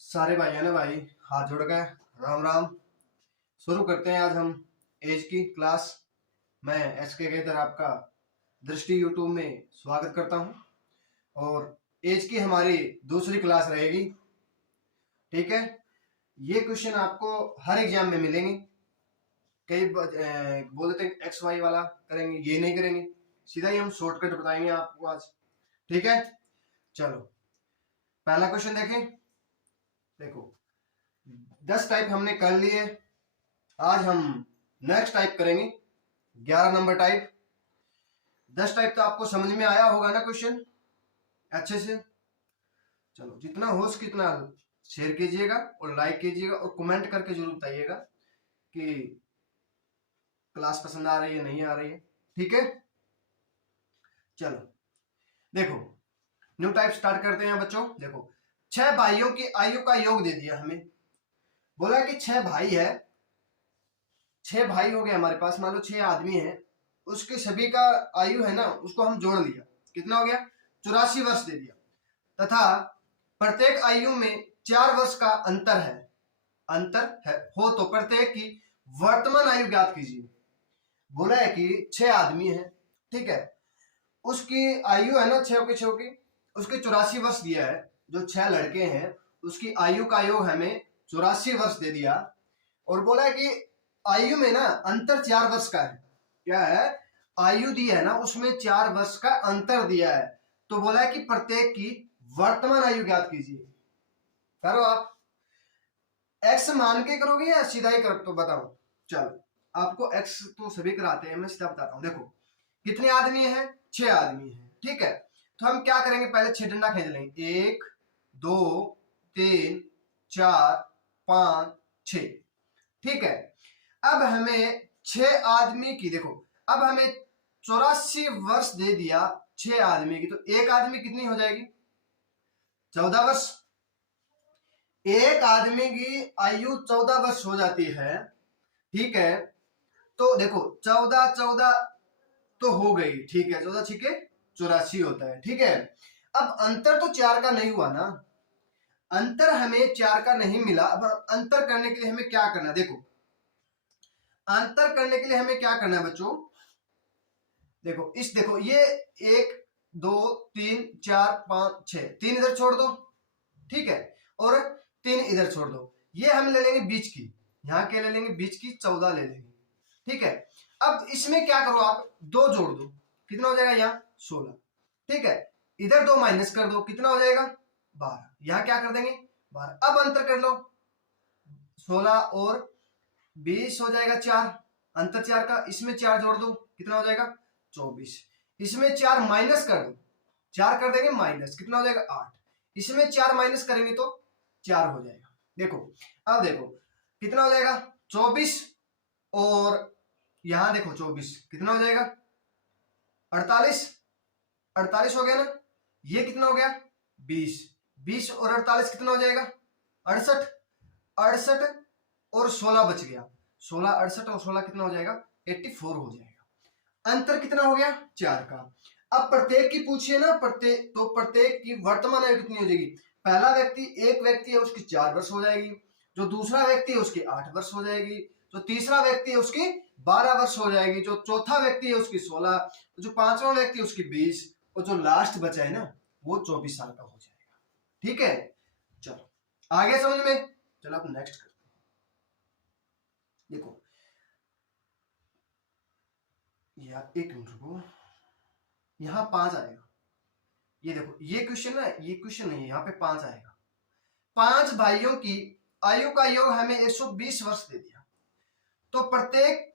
सारे भाइयों ने भाई हाथ जोड़ गए, राम राम। शुरू करते हैं आज हम एज की क्लास। मैं एसके गेदर आपका दृष्टि यूट्यूब में स्वागत करता हूं और एज की हमारी दूसरी क्लास रहेगी। ठीक है, ये क्वेश्चन आपको हर एग्जाम में मिलेंगे। कई बोल देते हैं एक्स वाई वाला करेंगे, ये नहीं करेंगे, सीधा ही हम शॉर्टकट बताएंगे आपको आज। ठीक है, चलो पहला क्वेश्चन देखें। देखो 10 टाइप हमने कर लिए, आज हम नेक्स्ट टाइप करेंगे 11 नंबर टाइप। 10 टाइप तो आपको समझ में आया होगा ना क्वेश्चन अच्छे से। चलो जितना हो सके उतना शेयर कीजिएगा और लाइक कीजिएगा और कमेंट करके जरूर बताइएगा कि क्लास पसंद आ रही है नहीं आ रही है। ठीक है, चलो देखो न्यू टाइप स्टार्ट करते हैं बच्चों। देखो 6 भाइयों की आयु का योग दे दिया हमें। बोला कि 6 भाई है, 6 भाई हो गए हमारे पास, मान लो 6 आदमी है, उसके सभी का आयु है ना, उसको हम जोड़ लिया, कितना हो गया 84 वर्ष दे दिया। तथा प्रत्येक आयु में 4 वर्ष का अंतर है, अंतर है हो तो प्रत्येक की वर्तमान आयु ज्ञात कीजिए। बोला है कि 6 आदमी है, ठीक है, उसकी आयु है ना 6 की उसके 84 वर्ष दिया है। जो 6 लड़के हैं उसकी आयु का योग हमें 84 वर्ष दे दिया और बोला है कि आयु में ना अंतर 4 वर्ष का है। क्या है, आयु दी है ना उसमें 4 वर्ष का अंतर दिया है। तो बोला है कि प्रत्येक की वर्तमान आयु ज्ञात कीजिए। करो आप, एक्स मान के करोगे या सीधा ही कर तो बताओ। चलो आपको एक्स तो सभी कराते हैं, मैं सीधा बताता हूं। देखो कितने आदमी है, 6 आदमी है, ठीक है। तो हम क्या करेंगे, पहले 6 डंडा खींच लेंगे, 1 2 3 4 5 6, ठीक है। अब हमें 6 आदमी की, देखो अब हमें 84 वर्ष दे दिया 6 आदमी की, तो एक आदमी कितनी हो जाएगी 14 वर्ष। एक आदमी की आयु 14 वर्ष हो जाती है, ठीक है। तो देखो 14 14 तो हो गई, ठीक है, 14 छिके 84 होता है, ठीक है। अब अंतर तो 4 का नहीं हुआ ना, अंतर हमें 4 का नहीं मिला। अब अंतर करने के लिए हमें क्या करना है, देखो अंतर करने के लिए हमें क्या करना है बच्चों। देखो इस, देखो ये 1 2 3 4 5 6, 3 इधर छोड़ दो, ठीक है, और 3 इधर छोड़ दो। ये हम ले लेंगे बीच की, यहाँ के ले लेंगे बीच की 14 ले लेंगे, ठीक है। अब इसमें क्या करो आप, 2 जोड़ दो, कितना हो जाएगा यहाँ 16, ठीक है। इधर 2 माइनस कर दो, कितना हो जाएगा 12। यहाँ क्या कर देंगे 12। अब अंतर कर लो, 16 और 20 हो जाएगा 4, अंतर 4 का, इसमें 4 जोड़ दो, कितना हो जाएगा 24। इसमें 4 माइनस कर दो, 4 कर देंगे माइनस, कितना हो जाएगा 8। इसमें 4 माइनस करेंगे तो 4 हो जाएगा। देखो अब देखो कितना हो जाएगा 24 और यहां देखो 24, कितना हो जाएगा 48, 48 हो गया ना। ये कितना हो गया 20, 20 और 48 कितना हो जाएगा 68, 68 और 16 बच गया, 16 68 और 16 कितना हो जाएगा 84 हो जाएगा। अंतर कितना हो गया 4 का। अब प्रत्येक की पूछिए ना, प्रत्येक तो प्रत्येक की वर्तमान आयु कितनी हो जाएगी। पहला व्यक्ति, एक व्यक्ति है उसकी 4 वर्ष हो जाएगी, जो दूसरा व्यक्ति है उसकी 8 वर्ष हो जाएगी, जो तीसरा व्यक्ति है उसकी 12 वर्ष हो जाएगी, जो चौथा व्यक्ति है उसकी 16, जो पांचवा व्यक्ति है उसकी 20 और जो लास्ट बचा है ना वो 24 साल का हो जाएगा, ठीक है। चलो आगे समझ में, चलो आप नेक्स्ट करते हैं। देखो यार एक मिनट रुको, यहाँ 5 आएगा, ये देखो ये क्वेश्चन है, ये क्वेश्चन नहीं है, यहाँ पे 5 आएगा। 5 भाइयों की आयु का योग हमें 120 वर्ष दे दिया, तो प्रत्येक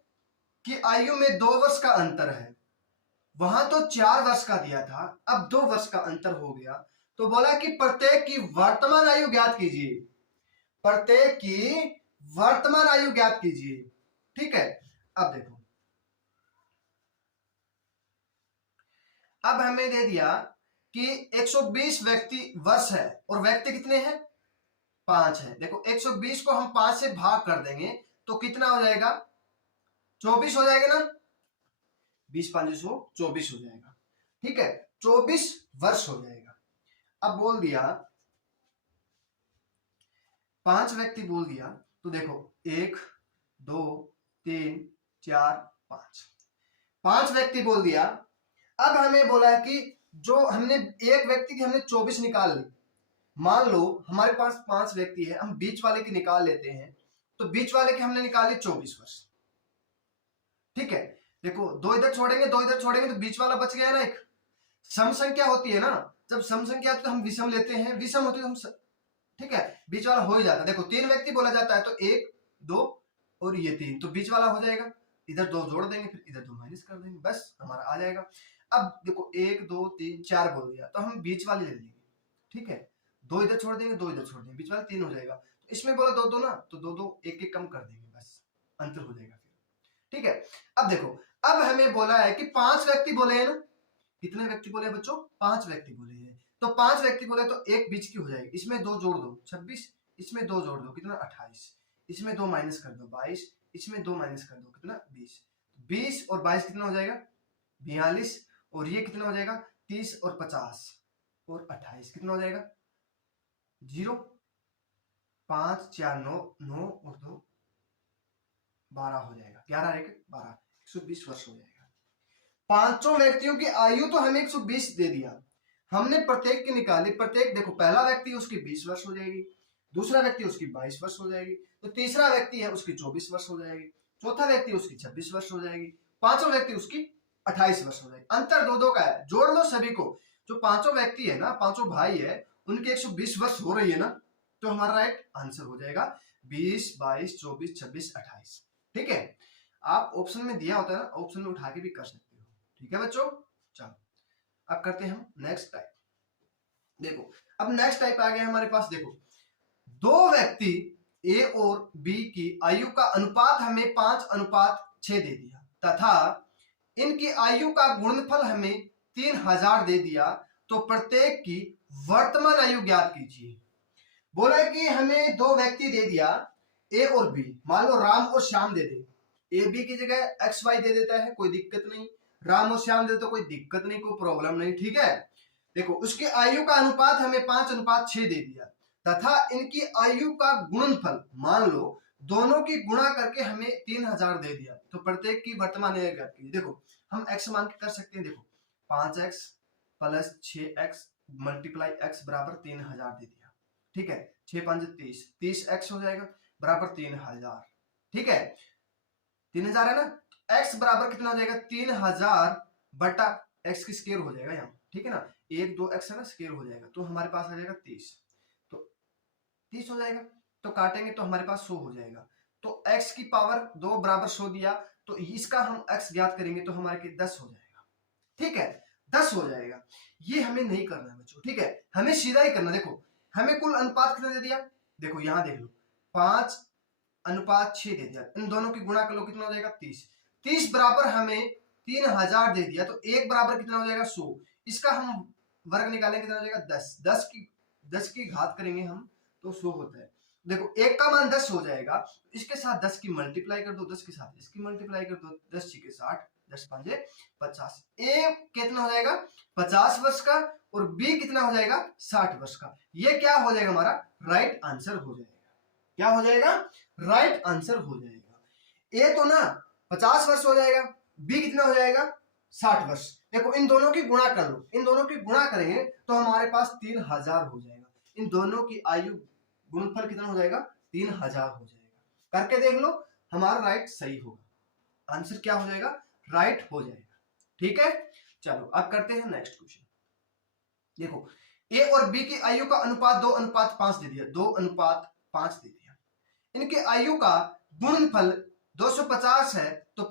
की आयु में 2 वर्ष का अंतर है। वहां तो 4 वर्ष का दिया था, अब 2 वर्ष का अंतर हो गया, तो बोला कि प्रत्येक की वर्तमान आयु ज्ञात कीजिए, प्रत्येक की वर्तमान आयु ज्ञात कीजिए, ठीक है। अब देखो अब हमें दे दिया कि 120 व्यक्ति वर्ष है और व्यक्ति कितने हैं 5 है। देखो 120 को हम 5 से भाग कर देंगे तो कितना हो जाएगा 24 हो जाएगा ना, 20 5 24 हो जाएगा, ठीक है। 24 वर्ष हो जाएगा। अब बोल दिया 5 व्यक्ति बोल दिया, तो देखो 1 2 3 4 5, 5 व्यक्ति बोल दिया। अब हमें बोला है कि जो हमने एक व्यक्ति की हमने 24 निकाल ली, मान लो हमारे पास 5 व्यक्ति है, हम बीच वाले की निकाल लेते हैं, तो बीच वाले की हमने निकाली 24 वर्ष। ठीक है, देखो दो इधर छोड़ेंगे तो बीच वाला बच गया ना एक। सम संख्या होती है ना, जब सम संख्या तो हम विषम लेते हैं, विषम होती है हम ठीक है, बीच वाला हो ही जाता है। देखो 3 व्यक्ति बोला जाता है तो 1 2 और ये 3, तो बीच वाला हो जाएगा, इधर 2 जोड़ देंगे, फिर इधर 2 माइनस कर देंगे, बस हमारा आ जाएगा। अब देखो 1 2 3 4 बोल दिया, तो हम बीच वाले ले लेंगे। ठीक है, 2 इधर छोड़ देंगे, 2 इधर छोड़ देंगे, बीच वाला 3 हो जाएगा। तो इसमें बोला 2 2 ना, तो 2 2 1 1 कम कर देंगे, बस अंतर हो जाएगा फिर। ठीक है, अब देखो, अब हमें बोला है कि 5 व्यक्ति बोले हैं ना, कितने व्यक्ति बोले बच्चों? 5 व्यक्ति बोले हैं। तो 5 व्यक्ति बोले तो एक बीच की हो जाएगी, इसमें 2 जोड़ दो 26, इसमें 2 जोड़ दो कितना 28, इसमें 2 माइनस कर दो 22, इसमें 2 माइनस कर दो कितना 20, 20 और 22 कितना हो जाएगा 42, और ये कितना हो जाएगा 30 और 50 और 28 कितना हो जाएगा 0, 5 4 9 9 और 2 12 हो जाएगा, 11 1 12, 120 वर्ष हो जाएगा। पांचों व्यक्तियों की आयु तो हमें 120 दे दिया, हमने प्रत्येक की निकाली। प्रत्येक देखो, पहला व्यक्ति उसकी 20 वर्ष हो जाएगी, दूसरा व्यक्ति उसकी 22 वर्ष हो जाएगी, तो तीसरा व्यक्ति है उसकी 24 वर्ष हो जाएगी, चौथा व्यक्ति उसकी 26 वर्ष हो जाएगी, पांचों व्यक्ति उसकी 28 वर्ष हो जाएगी। अंतर 2 2 का है, जोड़ लो सभी को। जो पांचों व्यक्ति है ना, पांचों भाई है, उनके 120 वर्ष हो रही है ना, तो हमारा राइट आंसर हो जाएगा 20 22 24 26 28। ठीक है, आप ऑप्शन में दिया होता है ना, ऑप्शन में उठा के भी कर सकते हो। ठीक है बच्चों, चलो अब करते हैं हम नेक्स्ट टाइप। देखो अब नेक्स्ट टाइप आ गया हमारे पास। देखो, दो व्यक्ति ए और बी की आयु का अनुपात हमें 5:6 दे दिया, तथा इनकी आयु का गुणनफल हमें 3000 दे दिया, तो प्रत्येक की वर्तमान आयु ज्ञात कीजिए। बोला कि हमें दो व्यक्ति दे दिया ए और बी, मान लो राम और श्याम दे दे, ए बी की जगह एक्स वाई दे देता है, कोई दिक्कत नहीं, राम और श्याम दे तो कोई दिक्कत नहीं, कोई प्रॉब्लम नहीं। ठीक है, देखो उसकी आयु का अनुपात हमें 5:6 दे दिया, तथा इनकी आयु का गुणनफल मान लो दोनों की गुणा करके हमें 3000 दे दिया, तो प्रत्येक की वर्तमान आयु ज्ञात कीजिए। देखो हम x मान के कर सकते हैं, देखो 5x plus 6x multiply x बराबर 3000 दे दिया। ठीक है, 6 5 30, 30x हो जाएगा बराबर 3000। ठीक है, 3000 है ना, x बराबर कितना हो जाएगा 3000 बटा x की स्क्वायर हो जाएगा यहाँ। ठीक है ना, 1 2 x है ना, स्क्वायर हो जाएगा, तो हमारे पास आ जाएगा 30, तो 30 हो जाएगा, तो काटेंगे तो हमारे पास 100 हो जाएगा। तो x की पावर 2 बराबर 100 दिया, तो इसका हम x ज्ञात करेंगे तो हमारे के 10 हो जाएगा। ठीक है, 10 हो जाएगा। ये हमें नहीं करना है बच्चों, ठीक है, हमें सीधा ही करना। देखो हमें कुल अनुपात कितना दे दिया, देखो यहाँ देख लो 5:6 दे दिया, इन दोनों की गुणा कर लो कितना हो जाएगा 30, 30 बराबर हमें 3000 दे दिया, तो 1 बराबर कितना हो जाएगा 100, इसका हम वर्ग निकालेंगे कितना हो जाएगा 10, 10 की घात करेंगे हम तो 100 होता है। देखो 1 का मान 10 हो जाएगा, इसके साथ 10 की मल्टीप्लाई कर दो, 10 के साथ इसकी मल्टीप्लाई कर दो, 10 के 60, 10 5 50। ए कितना हो जाएगा 50 वर्ष का, और बी कितना हो जाएगा 60 वर्ष का। ये क्या हो जाएगा हमारा राइट आंसर हो जाएगा। क्या हो जाएगा राइट आंसर हो जाएगा। ए तो ना 50 वर्ष हो जाएगा, बी कितना हो जाएगा 60 वर्ष। देखो इन दोनों की गुणा कर लो, इन दोनों की गुणा करेंगे तो हमारे पास 3000 हो जाएगा। इन दोनों की आयु गुणनफल कितना हो जाएगा 3000 हो जाएगा। करके देख लो, हमारा राइट सही होगा, आंसर क्या हो जाएगा राइट हो जाएगा। ठीक है, चलो अब करते हैं नेक्स्ट क्वेश्चन। देखो ए और बी की आयु का अनुपात 2:5 दे दिया, 2:5 दे दिया। इनकी आयु का गुणनफल 250 है, तो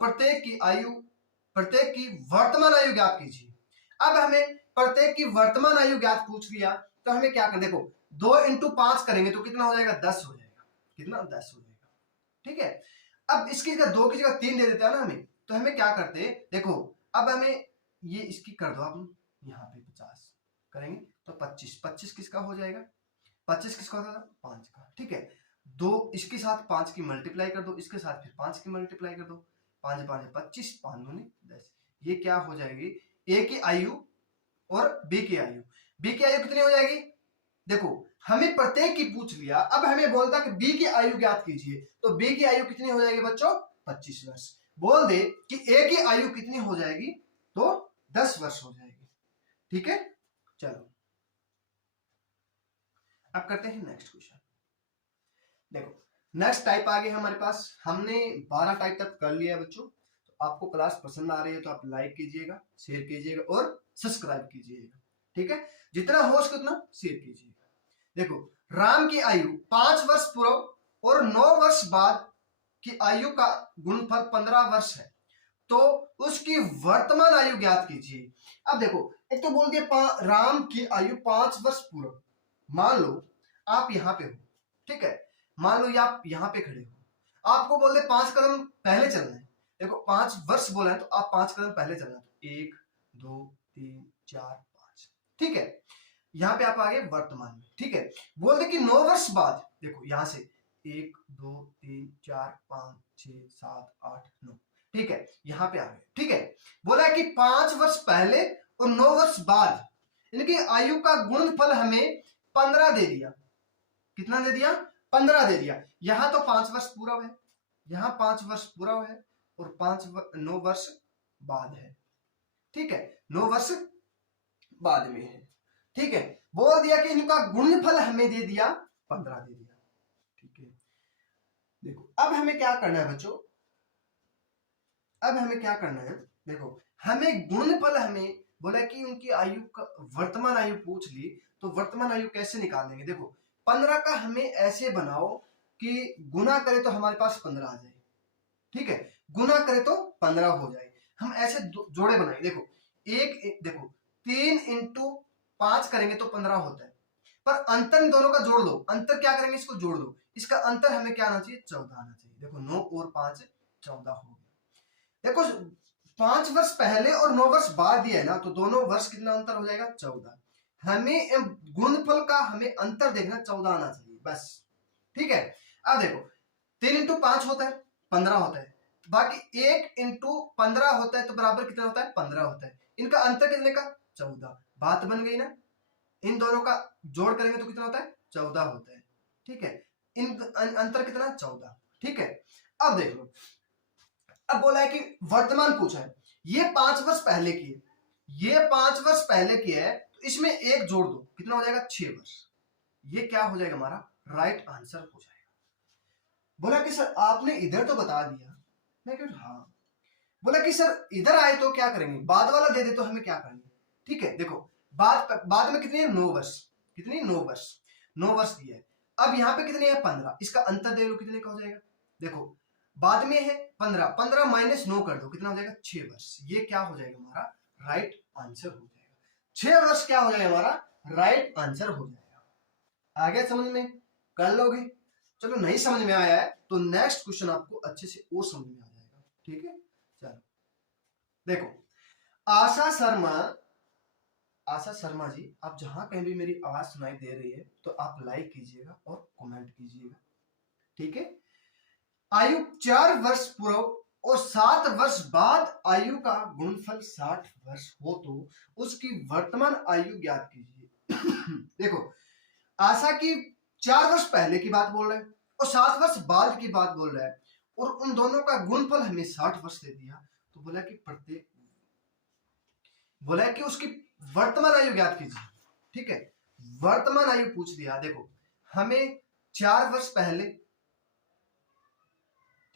प्रत्येक की वर्तमान आयु ज्ञात कीजिए। अब हमें प्रत्येक की वर्तमान आयु ज्ञात पूछ लिया, तो हमें क्या करना, देखो 2 × 5 करेंगे तो कितना हो जाएगा 10 हो जाएगा, कितना 10 हो जाएगा। ठीक है, अब इसकी जगह 2 की जगह 3 दे देता है ना हमें, तो हमें क्या करते हैं, देखो अब हमें ये इसकी कर दो, आप यहाँ पे 50 करेंगे तो 25 किसका हो जाएगा, 25 किसका होगा 5 का। ठीक है, 2 इसके साथ 5 की मल्टीप्लाई कर दो, इसके साथ फिर 5 की मल्टीप्लाई कर दो, 5 5 25, 5 दूनी 10। ये क्या हो जाएगी, ए की आयु और बी की आयु, बी की आयु कितनी हो जाएगी? देखो हमें प्रत्येक की पूछ लिया, अब हमें बोलता कि बी की आयु ज्ञात कीजिए, तो बी की आयु कितनी हो जाएगी बच्चों? 25 वर्ष। बोल दे कि ए की आयु कितनी हो जाएगी, तो 10 वर्ष हो जाएगी। ठीक है, चलो अब करते हैं नेक्स्ट क्वेश्चन। देखो नेक्स्ट टाइप आ गई हमारे पास, हमने 12 टाइप तक कर लिया है बच्चों। तो आपको क्लास पसंद आ रही है तो आप लाइक कीजिएगा, शेयर कीजिएगा और सब्सक्राइब कीजिएगा। ठीक है, जितना हो सके उतना शेयर कीजिएगा। देखो राम की आयु 5 वर्ष पूर्व और 9 वर्ष बाद की आयु का गुणनफल 15 वर्ष है, तो उसकी वर्तमान आयु ज्ञात कीजिए। अब देखो एक तो बोल दिया राम की आयु 5 वर्ष पूर्व। मान लो आप यहां पे हो, ठीक है, मान लो ये आप यहां पे खड़े हो, आपको बोल दे 5 कदम पहले चलना है। देखो 5 वर्ष बोला है तो आप 5 कदम पहले चलना है, तो 1 2 3 4 5, ठीक है, यहां पे आप आगे वर्तमान में। ठीक है, बोल दे कि 9 वर्ष बाद, देखो यहां से 1 2 3 4 5 6 7 8 9, ठीक है, यहां पे आ गए। ठीक है, बोला है कि 5 वर्ष पहले और 9 वर्ष बाद इनकी आयु का गुणनफल हमें 15 दे दिया। कितना दे दिया? 15 दे दिया। यहां तो 5 वर्ष पूरा है, यहां 5 वर्ष पूरा है और 9 वर्ष बाद है। ठीक है, 9 वर्ष बाद में है। ठीक है, बोल दिया कि इनका गुणनफल हमें दे दिया 15 दे दिया। ठीक है, देखो अब हमें क्या करना है बच्चों, अब हमें क्या करना है, देखो हमें गुणनफल हमें बोला कि उनकी आयु का वर्तमान आयु पूछ ली, तो वर्तमान आयु कैसे निकालेंगे? देखो 15 का हमें ऐसे बनाओ कि गुना करे तो हमारे पास 15 आ जाए। ठीक है, गुना करे तो 15 हो जाए। हम ऐसे जोड़े बनाए, देखो देखो 3 इंटू 5 करेंगे तो 15 होता है, पर अंतर इन दोनों का जोड़ दो। अंतर क्या करेंगे? इसको जोड़ दो, इसका अंतर हमें क्या आना चाहिए? 14 आना चाहिए। देखो 9 और 5 14 हो गया। देखो 5 वर्ष पहले और 9 वर्ष बाद दिया है ना, तो दोनों वर्ष कितना अंतर हो जाएगा? 14। हमें गुणनफल का हमें अंतर देखना, 14 आना चाहिए बस। ठीक है, अब देखो 3 इंटू 5 होता है 15 होता है, बाकी 1 इंटू 15 होता है तो बराबर कितना होता है? 15 होता है। इनका अंतर कितने का? 14। बात बन गई ना, इन दोनों का जोड़ करेंगे तो कितना होता है? 14 होता है। ठीक है, इन अंतर कितना? 14। ठीक है, अब देख लो, अब बोला है कि वर्तमान पूछा है, ये 5 वर्ष पहले की है, ये 5 वर्ष पहले की है, तो इसमें एक जोड़ दो, कितना हो जाएगा? 6 वर्ष। ये क्या हो जाएगा? हमारा राइट आंसर हो जाएगा। बोला कि सर आपने इधर तो बता दिया, मैं कह हाँ। बोला कि सर इधर आए तो क्या करेंगे? बाद वाला दे दे तो हमें क्या करेंगे? ठीक है, देखो बाद में कितनी है? 9 वर्ष। कितनी? 9 वर्ष। 9 वर्ष दिया है। अब यहाँ पे कितने हैं? 15। इसका अंतर दे लो, कितने का हो जाएगा? देखो बाद में है 15, 15 माइनस 9 कर दो, कितना हो जाएगा? 6 वर्ष। ये क्या हो जाएगा? हमारा राइट आंसर हो जाएगा। 6 वर्ष क्या हो जाएगा? हमारा राइट आंसर हो जाएगा। आ गया समझ में? कर लोगे? चलो नहीं समझ में आया है तो नेक्स्ट क्वेश्चन आपको अच्छे से और समझ में आ जाएगा। ठीक है, चलो देखो आशा शर्मा, आशा शर्मा जी, आप जहां कहीं भी मेरी आवाज सुनाई दे रही है तो आप लाइक कीजिएगा और कमेंट कीजिएगा। ठीक है, आयु 4 वर्ष पूर्व और 7 वर्ष बाद आयु का गुणनफल 60 वर्ष हो तो उसकी वर्तमान आयु ज्ञात कीजिए। देखो आशा की 4 वर्ष पहले की बात बोल रहे हैं और 7 वर्ष बाद की बात बोल रहा है, और उन दोनों का गुणनफल हमें 60 वर्ष दे दिया, तो बोला कि प्रत्येक, बोला है कि उसकी वर्तमान आयु ज्ञात कीजिए। ठीक है, वर्तमान आयु पूछ दिया। देखो हमें 4 वर्ष पहले,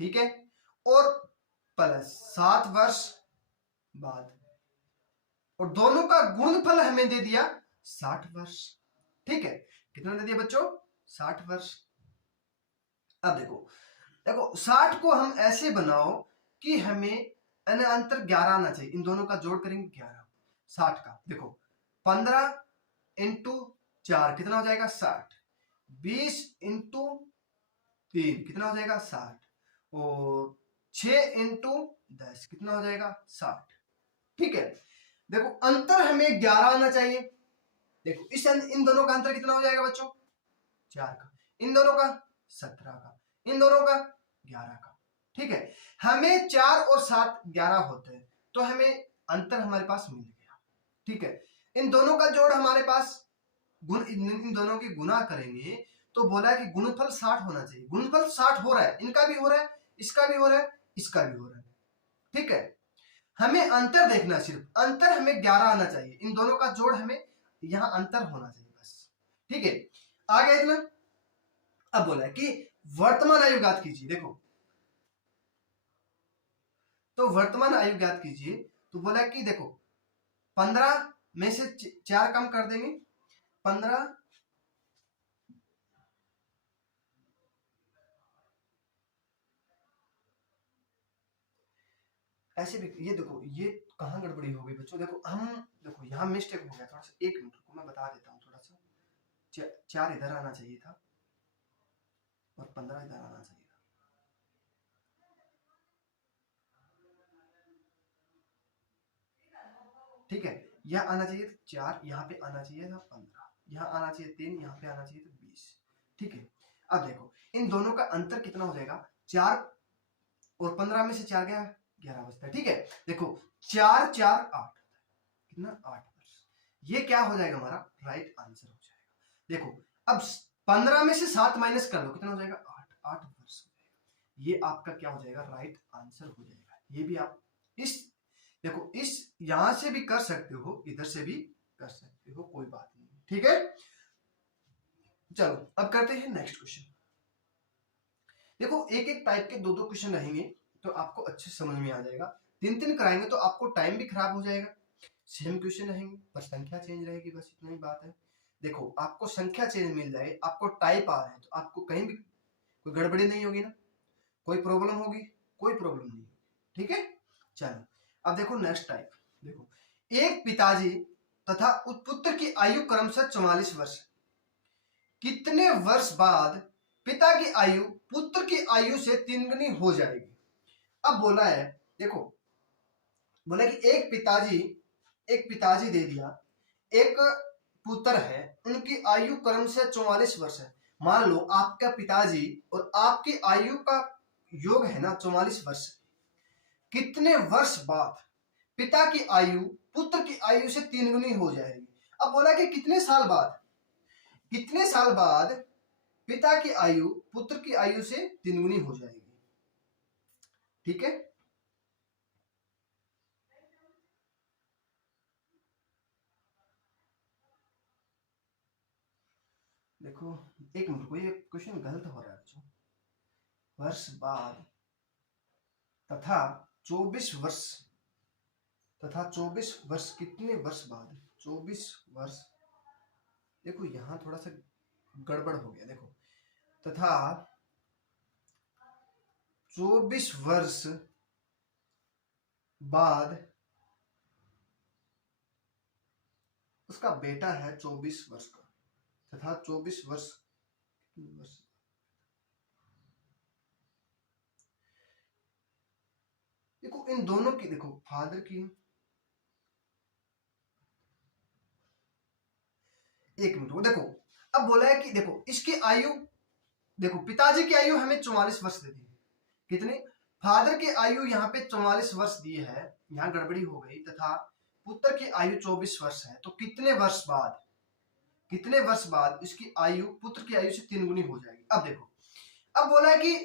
ठीक है, और प्लस 7 वर्ष बाद, और दोनों का गुणनफल हमें दे दिया 60 वर्ष। ठीक है, कितना दे दिया बच्चों? 60 वर्ष। अब देखो देखो 60 को हम ऐसे बनाओ कि हमें अंतर 11 आना चाहिए, इन दोनों का जोड़ करेंगे 11। 60 का देखो 15 इंटू 4 कितना हो जाएगा? 60। 20 इंटू 3 कितना हो जाएगा? 60। और 6 इंटू 10 कितना हो जाएगा? 60। ठीक है, देखो अंतर हमें 11 आना चाहिए। देखो इन दोनों का अंतर कितना हो जाएगा बच्चों? 4 का। इन दोनों का 17 का। इन दोनों का 11 का। ठीक है, हमें 4 और 7 11 होते हैं, तो हमें अंतर हमारे पास मिल गया। ठीक है, इन दोनों का जोड़ हमारे पास इन दोनों की गुना करेंगे तो बोला कि गुणनफल 60 होना चाहिए। गुणनफल 60 हो रहा है, इनका भी हो रहा है, इसका भी हो रहा है, इसका भी हो रहा है। ठीक है, हमें अंतर देखना, सिर्फ अंतर हमें 11 आना चाहिए। इन दोनों का जोड़ हमें यहां अंतर होना चाहिए बस। ठीक है, आ गया इतना। अब बोला है कि वर्तमान आयु ज्ञात कीजिए। देखो, तो वर्तमान आयु ज्ञात कीजिए, तो बोला कि देखो 15 में से 4 कम कर देंगे, 15 ऐसे भी। ये देखो, ये कहाँ गड़बड़ी हो गई बच्चों, देखो देखो यहाँ मिस्टेक हो गया थोड़ा सा, 1 मिनट को मैं बता देता हूँ थोड़ा सा। 4 इधर आना चाहिए था और 15 इधर आना चाहिए था। ठीक है, यह आना चाहिए था 4, यहाँ पे आना चाहिए था 15, यहाँ आना चाहिए 3, यहाँ पे आना चाहिए था 20। ठीक है, अब देखो इन दोनों का अंतर कितना हो जाएगा, 4 और 15 में से 4 गया 11 बचता है। ठीक है, देखो 4 4 8, कितना 8 वर्ष। ये क्या हो जाएगा हमारा राइट आंसर हो जाएगा। देखो अब 15 में से 7 माइनस कर लो, कितना हो जाएगा 8, 8 वर्ष। ये आपका क्या हो जाएगा राइट आंसर हो जाएगा। ये भी आप इस देखो इस यहां से भी कर सकते हो, इधर से भी कर सकते हो, कोई बात नहीं। ठीक है, चलो अब करते हैं नेक्स्ट क्वेश्चन। देखो एक एक टाइप के 2 2 क्वेश्चन रहेंगे तो आपको अच्छे समझ में आ जाएगा। 3 3 कराएंगे तो आपको टाइम भी खराब हो जाएगा। सेम क्वेश्चन रहेंगे पर संख्या चेंज रहेगी, बस इतना ही बात है। देखो आपको संख्या चेंज मिल जाए, आपको टाइप आ रहा है तो आपको कहीं भी कोई गड़बड़ी नहीं होगी ना, कोई प्रॉब्लम होगी, कोई प्रॉब्लम नहीं होगी। ठीक है, चलो अब देखो नेक्स्ट टाइप। देखो एक पिताजी तथा पुत्र की आयु क्रमशः 44 वर्ष, कितने वर्ष बाद पिता की आयु पुत्र की आयु से 3 गुनी हो जाएगी। अब बोला है, देखो बोला कि एक पिताजी दे दिया, एक पुत्र है, उनकी आयु क्रमशः 44 वर्ष है। मान लो आपका पिताजी और आपकी आयु का योग है ना 44 वर्ष, कितने वर्ष बाद पिता की आयु पुत्र की आयु से 3 गुनी हो जाएगी। अब बोला कि कितने साल बाद पिता की आयु पुत्र की आयु से 3 गुनी हो जाएगी। ठीक है, देखो एक मिनट को, ये क्वेश्चन गलत हो रहा है बच्चों। वर्ष बाद तथा 24 वर्ष कितने वर्ष बाद, 24 वर्ष। देखो यहां थोड़ा सा गड़बड़ हो गया। देखो तथा 24 वर्ष बाद उसका बेटा है 24 वर्ष का, तथा 24 वर्ष देखो इन दोनों की, देखो फादर की, एक मिनट को देखो। अब बोला है कि देखो इसकी आयु, देखो पिताजी की आयु हमें 44 वर्ष दे दी, कितने, फादर की आयु यहाँ पे 44 वर्ष दी है, यहाँ गड़बड़ी हो गई, तथा पुत्र की आयु 24 वर्ष है। तो कितने वर्ष बाद इसकी आयु पुत्र की आयु से 3 गुनी हो जाएगी। अब देखो, अब बोला है कि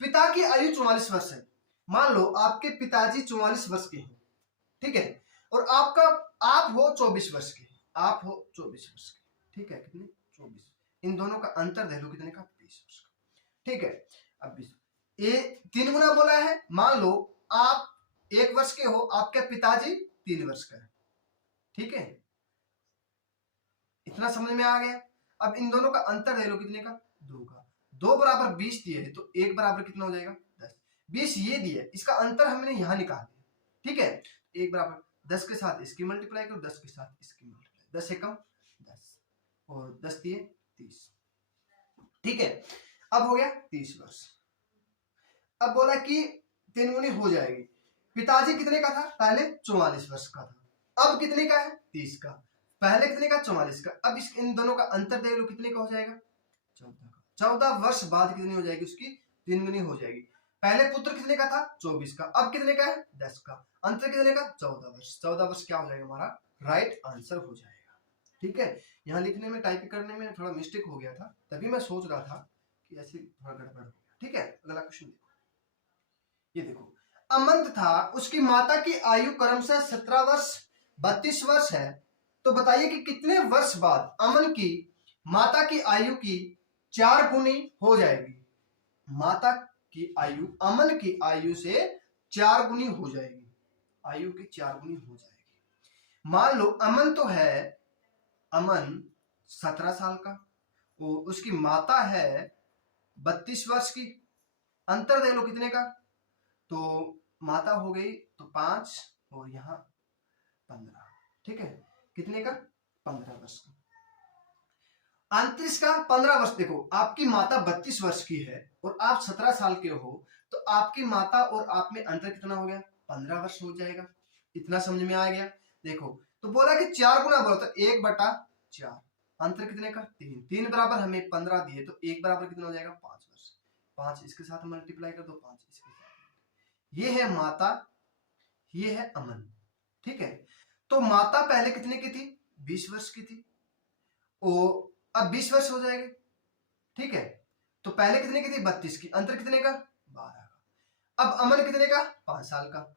पिता की आयु 44 वर्ष है। मान लो आपके पिताजी 44 वर्ष के हैं, ठीक है, और आप हो 24 वर्ष के, आप हो 24 वर्ष के। ठीक है, कितने 24, इन दोनों का अंतर दे लो, कितने का 20 वर्ष का। ठीक है, अब 20 ये 3 गुना बोला है। मान लो आप 1 वर्ष के हो, आपके पिताजी 3 वर्ष का है। ठीक है, इतना समझ में आ गया। अब इन दोनों का अंतर दे लो, कितने का 2 का। 2 बराबर 20 दिए तो 1 बराबर कितना हो जाएगा 10। 20 ये दिए, इसका अंतर हमने यहां निकाल दिया। ठीक है, 1 बराबर 10 के साथ इसकी मल्टीप्लाई करो, 10 के साथ इसकी मल्टीप्लाई, 10 से कम 10 और 10 दिए 30। ठीक है, अब हो गया 30 वर्ष। अब बोला कि 3 गुनी हो जाएगी। पिताजी कितने का था पहले, 44 वर्ष का था, अब कितने का है 30 का। पहले कितने का 44 का, अब इन दोनों का अंतर देख लो, कितने का हो जाएगा 14 का। 14 वर्ष बाद कितनी हो जाएगी उसकी 3 गुनी हो जाएगी। पहले पुत्र कितने का था 24 का, अब कितने का है 10 का, अंतर कितने का 14 वर्ष। 14 वर्ष क्या हो जाएगा हमारा राइट आंसर हो जाएगा। ठीक है, यहाँ लिखने में टाइप करने में थोड़ा मिस्टेक हो गया था, तभी मैं सोच रहा था कि ऐसे थोड़ा गड़बड़ हो गया। ठीक है, अगला क्वेश्चन देखो, ये देखो, अमंत था, उसकी माता की आयु क्रमशः 17 वर्ष 32 वर्ष है, तो बताइए कि कितने वर्ष बाद अमन की माता की आयु की 4 गुनी हो जाएगी। माता की आयु अमन की आयु से 4 गुनी हो जाएगी, आयु की 4 गुनी हो जाएगी। मान लो अमन तो है, अमन 17 साल का, वो उसकी माता है 32 वर्ष की, अंतर दे लो कितने का, तो माता हो गई तो 5 और यहाँ 15। ठीक है, कितने का, 15 वर्ष का। अंतरिक्ष का 15 वर्ष, देखो आपकी माता 32 वर्ष की है और आप 17 साल के हो, तो आपकी माता और आप में अंतर कितना हो गया, 15 वर्ष हो जाएगा। इतना समझ में आ गया। देखो तो बोला कि 4 गुना, बोला तो 1/4, अंतर कितने का, 3, 3 बराबर हमें 15 दिए, तो 1 बराबर कितना हो जाएगा, 5 वर्ष। 5 इसके साथ मल्टीप्लाई कर दो, 5 इसके साथ। ये है माता, ये है अमन। ठीक है, तो माता पहले कितने की थी, 20 वर्ष की थी, और अब 20 वर्ष हो जाएंगे। ठीक है, तो पहले कितने की थी, 32 की, अंतर कितने का, 12 का। अब अमन कितने का, 5 साल का,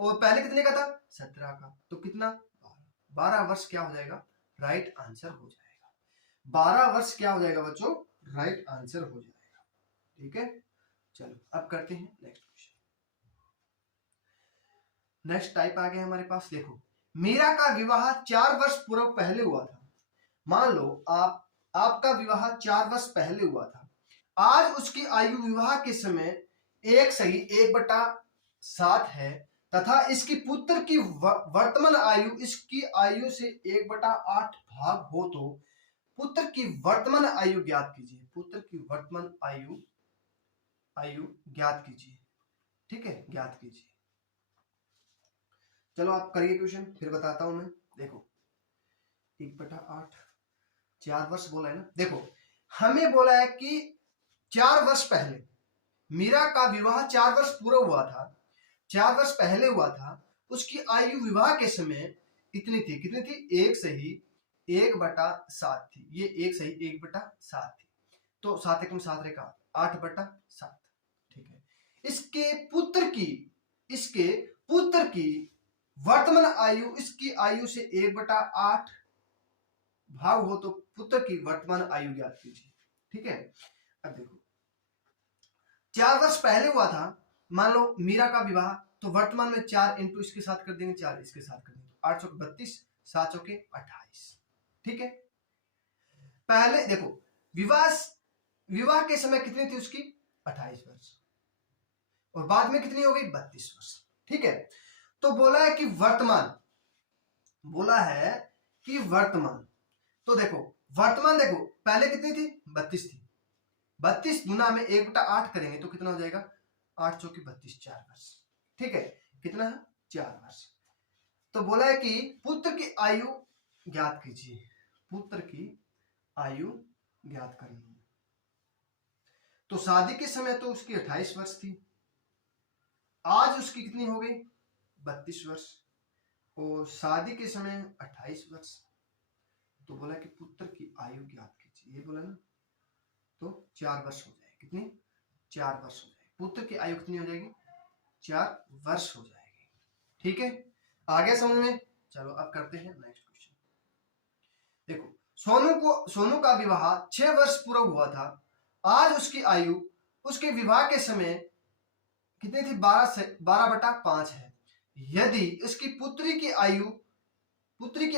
और पहले कितने का था, 17 का, तो कितना, 12 वर्ष क्या हो जाएगा, राइट आंसर हो जाएगा। 12 वर्ष क्या हो जाएगा बच्चों, राइट आंसर हो जाएगा। ठीक है, चलो अब करते हैं नेक्स्ट क्वेश्चन। नेक्स्ट टाइप आ गया हमारे पास, देखो, मीरा का विवाह 4 वर्ष पूर्व पहले हुआ था। मान लो आपका विवाह 4 वर्ष पहले हुआ था, आज उसकी आयु विवाह के समय 1/7 है, तथा इसकी पुत्र की वर्तमान आयु इसकी आयु से 1/8 भाग हो, तो पुत्र की वर्तमान आयु ज्ञात कीजिए। पुत्र की वर्तमान आयु ज्ञात कीजिए। ठीक है, ज्ञात कीजिए। चलो आप करिए क्वेश्चन, फिर बताता हूं मैं। देखो 1/8, 4 वर्ष बोला है ना। देखो हमें बोला है कि 4 वर्ष पहले मीरा का विवाह 4 वर्ष पूर्व हुआ था, 4 वर्ष पहले हुआ था, उसकी आयु विवाह के समय इतनी थी, कितनी थी, 1/7 थी। ये 1/7 थी, तो 7 एकम 7 रेखा 8/7। ठीक है, इसके पुत्र की वर्तमान आयु इसकी आयु से 1/8 भाग हो, तो पुत्र की वर्तमान आयु ज्ञात कीजिए। ठीक है, अब देखो 4 वर्ष पहले हुआ था, मान लो मीरा का विवाह, तो वर्तमान में 4 इंटू इसके साथ कर देंगे, 4 इसके साथ कर देंगे, 8 चौके 32, 7 चौके 28। ठीक है, पहले देखो विवाह के समय कितनी थी उसकी, 28 वर्ष, और बाद में कितनी हो गई, 32 वर्ष। ठीक है, तो बोला है कि वर्तमान, तो देखो वर्तमान, देखो पहले कितनी थी, 32 थी, 32 गुना में 1/8 करेंगे तो कितना हो जाएगा, 8 चौकी 32, 4 वर्ष। ठीक है, कितना है, 4 वर्ष। तो बोला है कि पुत्र की आयु ज्ञात कीजिए, पुत्र की आयु ज्ञात करनी है। तो शादी के समय तो उसकी 28 वर्ष थी, आज उसकी कितनी हो गई, 32 वर्ष, और शादी के समय 28 वर्ष। तो बोला कि पुत्र की आयु ज्ञात कीजिए, ये बोला ना, तो 4 वर्ष हो जाएगी, कितनी, 4 वर्ष हो जाएगी। पुत्र की आयु कितनी हो जाएगी, 4 वर्ष हो जाएगी। ठीक है, आ गया समझ में। चलो अब करते हैं नेक्स्ट क्वेश्चन। देखो सोनू का विवाह 6 वर्ष पूर्व हुआ था, आज उसकी आयु उसके विवाह के समय कितनी थी, 12/5 है। यदि इसकी पुत्री की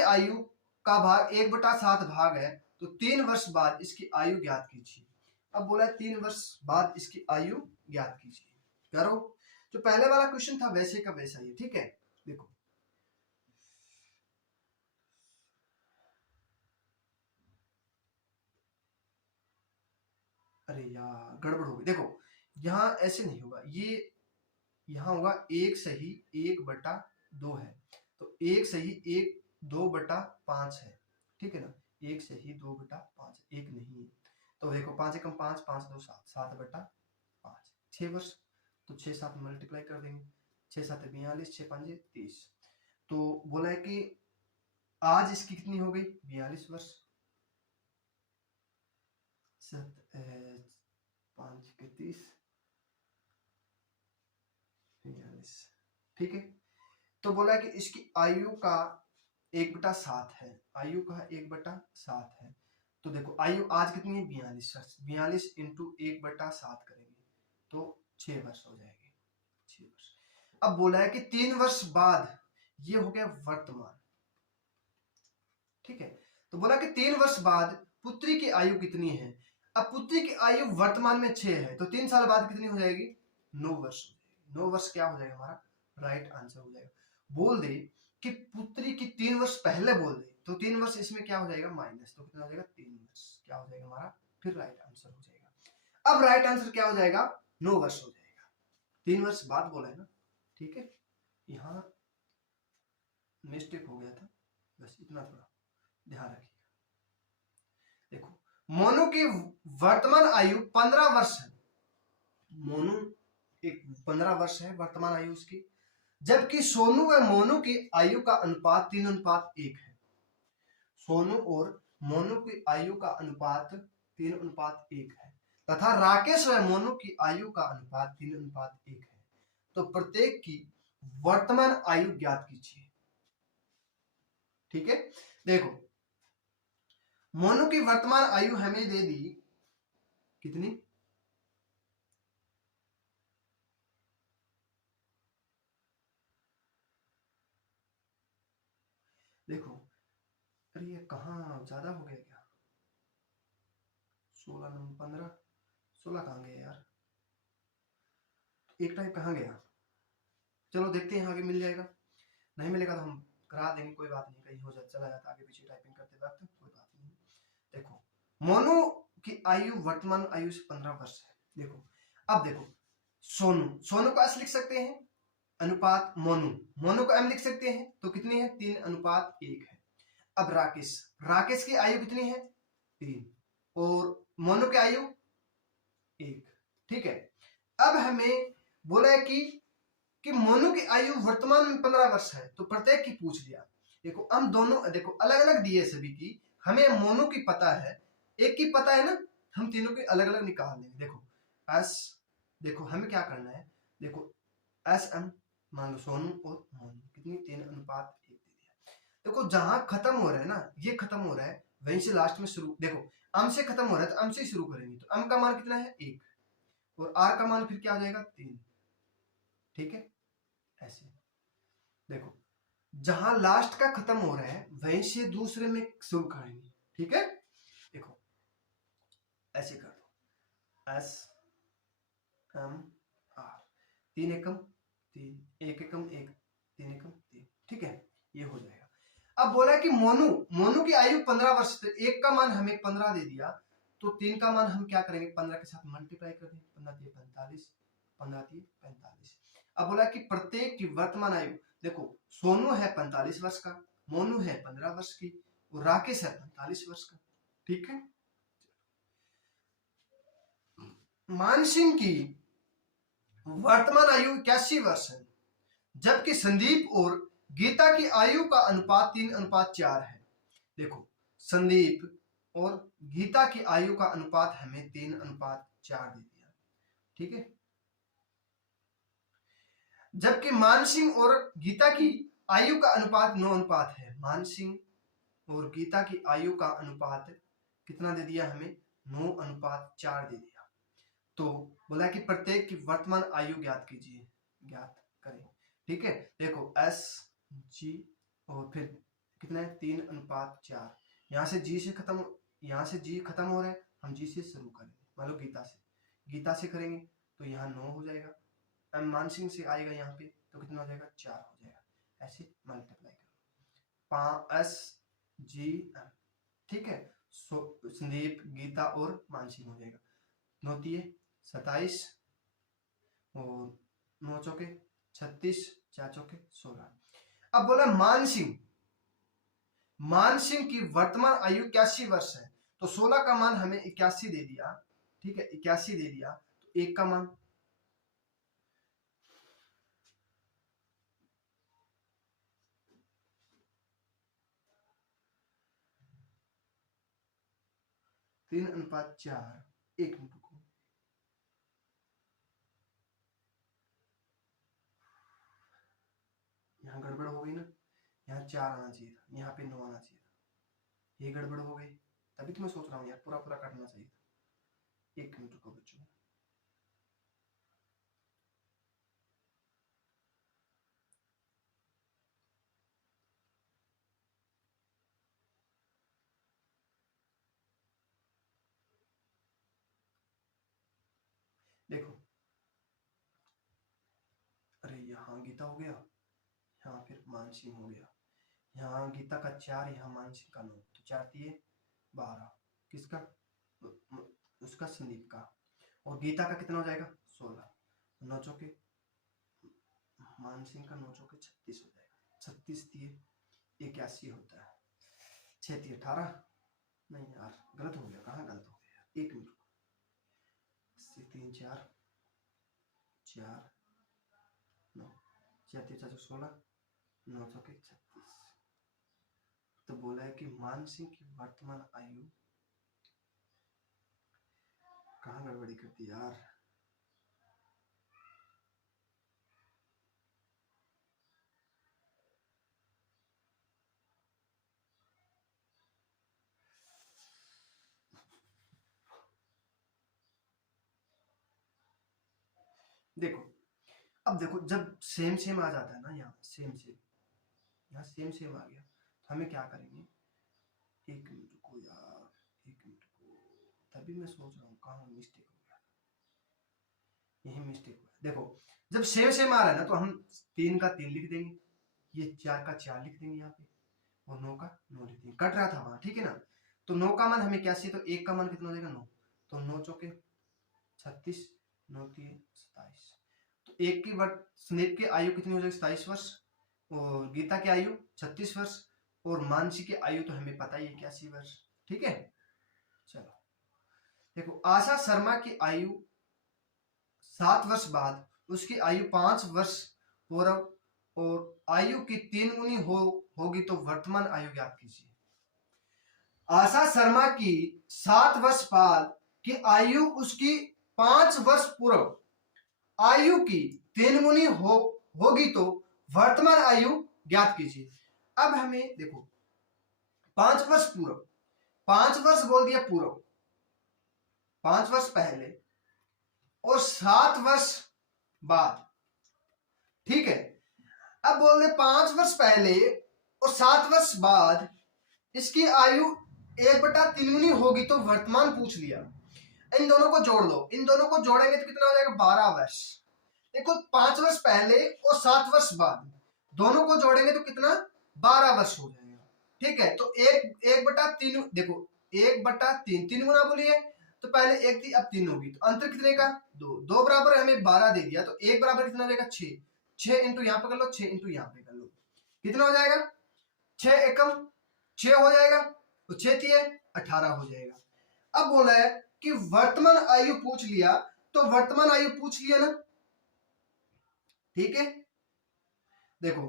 आयु का भाग 1/7 भाग है, तो 3 वर्ष बाद इसकी आयु ज्ञात कीजिए। अब बोला है 3 वर्ष बाद इसकी आयु ज्ञात कीजिए। करो, जो पहले वाला क्वेश्चन था वैसे का वैसा ही। ठीक है, देखो अरे यार गड़बड़ हो गई। देखो यहाँ ऐसे नहीं होगा, ये यहाँ होगा 1/2 है, तो 1/2/5 है। ठीक है ना, 1/2/5, 1 नहीं है, तो देखो 5 एकम 5, 5 2 7, 7/5, 6 वर्ष, तो 6 7 मल्टीप्लाई कर देंगे, 6 7 42, 6 5 30। तो बोला है कि आज इसकी कितनी हो गई? 42 वर्ष। 5 के 30, 42। ठीक है, तो बोला कि इसकी आयु का 1/7 है, आयु का 1/7 है। तो देखो आयु आज कितनी है? 42 वर्ष। 42 इंटू 1/7 करेंगे तो 6 वर्ष हो जाएंगे, 6 वर्ष। अब बोला है कि 3 वर्ष बाद, ये हो गया वर्तमान। ठीक है, तो बोला कि 3 वर्ष बाद पुत्री की आयु कितनी है। अब पुत्री की आयु वर्तमान में 6 है, तो 3 साल बाद कितनी हो जाएगी? 9 वर्ष हो जाएगी। 9 वर्ष क्या हो जाएगा हमारा? राइट आंसर हो जाएगा। बोल दे कि पुत्री की 3 वर्ष पहले बोल दे, तो 3 वर्ष इसमें क्या हो जाएगा? माइनस, तो कितना हो जाएगा? 3 वर्ष। क्या हो जाएगा हमारा? फिर राइट आंसर हो जाएगा। अब राइट आंसर क्या हो जाएगा? 9 वर्ष हो जाएगा। 3 वर्ष बाद बोला है ना। ठीक है, यहाँ मिस्टेक हो गया था, बस इतना थोड़ा ध्यान रखिएगा। देखो मोनू की वर्तमान आयु 15 वर्ष है। मोनू एक 15 वर्ष है वर्तमान आयु उसकी, जबकि सोनू व मोनू की आयु का अनुपात 3:1 है। सोनू और मोनू की आयु का अनुपात 3:1 है तथा राकेश व मोनू की आयु का अनुपात 3:1 है। तो प्रत्येक की वर्तमान आयु ज्ञात कीजिए। ठीक है, देखो मोनू की वर्तमान आयु हमें दे दी कितनी? देखो अरे ये कहाँ ज्यादा हो गया क्या? 16 नंबर 15, 16 कहाँ गया यार? एक टाइप कहाँ गया? चलो देखते हैं आगे मिल जाएगा, नहीं मिलेगा तो हम करा देंगे, कोई बात नहीं, कहीं हो जाए चला जाता आगे पीछे टाइपिंग करते वक्त, कोई बात नहीं। देखो मोनू की आयु वर्तमान आयु से 15 वर्ष है। देखो अब देखो सोनू, सोनू को ऐसे लिख सकते हैं अनुपात मोनू, मोनू को एम लिख सकते हैं, तो कितनी है? 3:1 है। अब राकेश, राकेश की आयु कितनी है? 3, और मोनू की आयु 1। ठीक है, अब हमें बोला है कि मोनू की आयु वर्तमान में 15 वर्ष है, तो प्रत्येक की पूछ लिया। देखो हम दोनों देखो अलग अलग दिए सभी की, हमें मोनू की पता है, एक की पता है ना, हम तीनों की अलग अलग निकाल लेंगे। देखो एस, देखो हमें क्या करना है, देखो एस एम मान लो सोनू और मोनू कितनी 3:1 दे दिया। देखो जहां खत्म हो रहा है ना, ये खत्म हो रहा है, वहीं से लास्ट में शुरू। देखो अम से खत्म हो रहा है तो अम से ही शुरू करेंगे, तो अम का मान कितना है? 1, और आर का मान फिर क्या हो जाएगा? 3। ठीक है, ऐसे देखो जहां लास्ट का खत्म हो रहा है वहीं से दूसरे में शुरू करेंगे। ठीक है, देखो ऐसे कर दो एस एम आर, 3 एकम 3, 1 एकम 1, 3 एकम 3। ठीक है, ये हो जाएगा। अब बोला कि मोनू, मोनू की आयु 15 वर्ष, तो 1 का मान हमें 15 दे दिया, तो 3 का मान हम क्या करेंगे? 15 के साथ मल्टीप्लाई कर देंगे, 15 45, 15 45। अब बोला कि प्रत्येक की वर्तमान आयु, देखो सोनू है 45 वर्ष का, मोनू है 15 वर्ष की, और राकेश है 45 वर्ष का। ठीक है, मानसिंह की वर्तमान आयु 81 वर्ष है, जबकि संदीप और गीता की आयु का अनुपात 3:4 है। देखो संदीप और गीता की आयु का अनुपात हमें 3:4 दे दिया। ठीक है, जबकि मानसिंह और गीता की आयु का अनुपात 9:1 है। मानसिंह और गीता की आयु का अनुपात कितना दे दिया हमें? 9:4 दे दिया। तो बोला कि प्रत्येक की वर्तमान आयु ज्ञात कीजिए, ज्ञात करें। ठीक है, देखो एस जी और फिर कितना है? 3:4। यहाँ से जी से खत्म, यहाँ से जी खत्म हो रहा है, हम जी से शुरू करेंगे, मान लो गीता से, गीता से करेंगे तो यहाँ 9 हो जाएगा, अब मानसिंह से आएगा यहाँ पे तो कितना हो जाएगा? 4 हो जाएगा। ऐसे मल्टीप्लाई करो, एस जी एम। ठीक है, संदीप गीता और मानसिंह हो जाएगा, 9 27 और 9 चौके 36, 4 चौके 16। अब बोला मानसिंह, मानसिंह की वर्तमान आयु 81 वर्ष है, तो 16 का मान हमें 81 दे दिया। ठीक है, 81 दे दिया, तो 1 का मान, 3:4। 1 मिनट रुको, यहाँ गड़बड़ हो गई ना, यहाँ 4 आना चाहिए था, यहाँ पे 9 आना चाहिए था, ये गड़बड़ हो गई। तभी तो मैं सोच रहा हूँ यार पूरा पूरा काटना चाहिए था। 1 मिनट रुको बच्चों। देखो, अरे यहाँ गीता हो गया, यहाँ फिर मानसिंह हो गया, यहाँ गीता का 4, यहाँ मानसिंह का 9, तो 4×3 = 12। किसका? उसका, संदीप का। और गीता का कितना हो जाएगा? 16। 9 चौके, मानसिंह का 9 चौके 36 हो जाएगा। 36×3 = 81 होता है। 6×3 = 18। नहीं यार, गलत हो गया, कहाँ गलत हो गया? 1 मिनट। 3×4 = 4, 9, 4×3 = 16, 9 चौके 36। तो बोला है कि मानसिंह की वर्तमान आयु, कहाँ गड़बड़ी करती यार? देखो, अब देखो, जब सेम सेम आ जाता है ना, यहाँ सेम सेम, यहाँ सेम सेम आ गया, तो हमें क्या करेंगे? 1 मिनट को यार, 1 मिनट को, तभी मैं सोच रहा हूँ कहाँ मिस्टेक हो गया, यही मिस्टेक हुआ। देखो, जब सेम सेम आ रहा है ना, तो हम 3 का 3 लिख देंगे, ये 4 का 4 लिख देंगे यहाँ पे, और 9 का 9 लिख देंगे। कट रहा था वहां, ठीक है ना? तो 9 का मान हमें क्या चाहिए? तो 1 का मान कितना हो जाएगा? 9। तो 9 चौके 36, 9×3 = 27। तो एक की वर्ष, स्नेप की आयु कितनी हो जाएगी? 27 वर्ष। और गीता की आयु 36 वर्ष। और मानसी की आयु तो हमें पता ही है 81 वर्ष। ठीक है, चलो देखो, आशा शर्मा की आयु 7 वर्ष बाद उसकी आयु 5 वर्ष पूर्व और आयु की 3 गुनी होगी तो वर्तमान आयु ज्ञात कीजिए। आशा शर्मा की 7 वर्ष बाद की आयु उसकी 5 वर्ष पूर्व आयु की 3 गुनी होगी तो वर्तमान आयु ज्ञात कीजिए। अब हमें देखो, 5 वर्ष पूर्व, 5 वर्ष बोल दिया पूर्व, 5 वर्ष पहले, और 7 वर्ष बाद। ठीक है, अब बोल दे 5 वर्ष पहले और 7 वर्ष बाद इसकी आयु 1/3 गुनी होगी तो वर्तमान पूछ लिया। इन दोनों को जोड़ लो, इन दोनों को जोड़ेंगे तो कितना हो जाएगा? 12 वर्ष। देखो, 5 वर्ष पहले और 7 वर्ष बाद दोनों को जोड़ेंगे तो कितना? 12 वर्ष हो जाएगा। ठीक है, तो 1/3, देखो 1/3, 3 गुना बोलिए, तो पहले 1 थी, अब 3 होगी, तो अंतर कितने का? 2। 2 बराबर हमें 12 दे दिया, तो 1 बराबर कितना हो जाएगा? 6। 6 इंटू यहाँ पे कर लो, 6 इंटू यहाँ पे कर लो, कितना हो जाएगा? 6 एकम 6 हो जाएगा, तो 6 थी 18 हो जाएगा। अब बोला है कि वर्तमान आयु पूछ लिया, तो वर्तमान आयु पूछ लिया ना। ठीक है, देखो,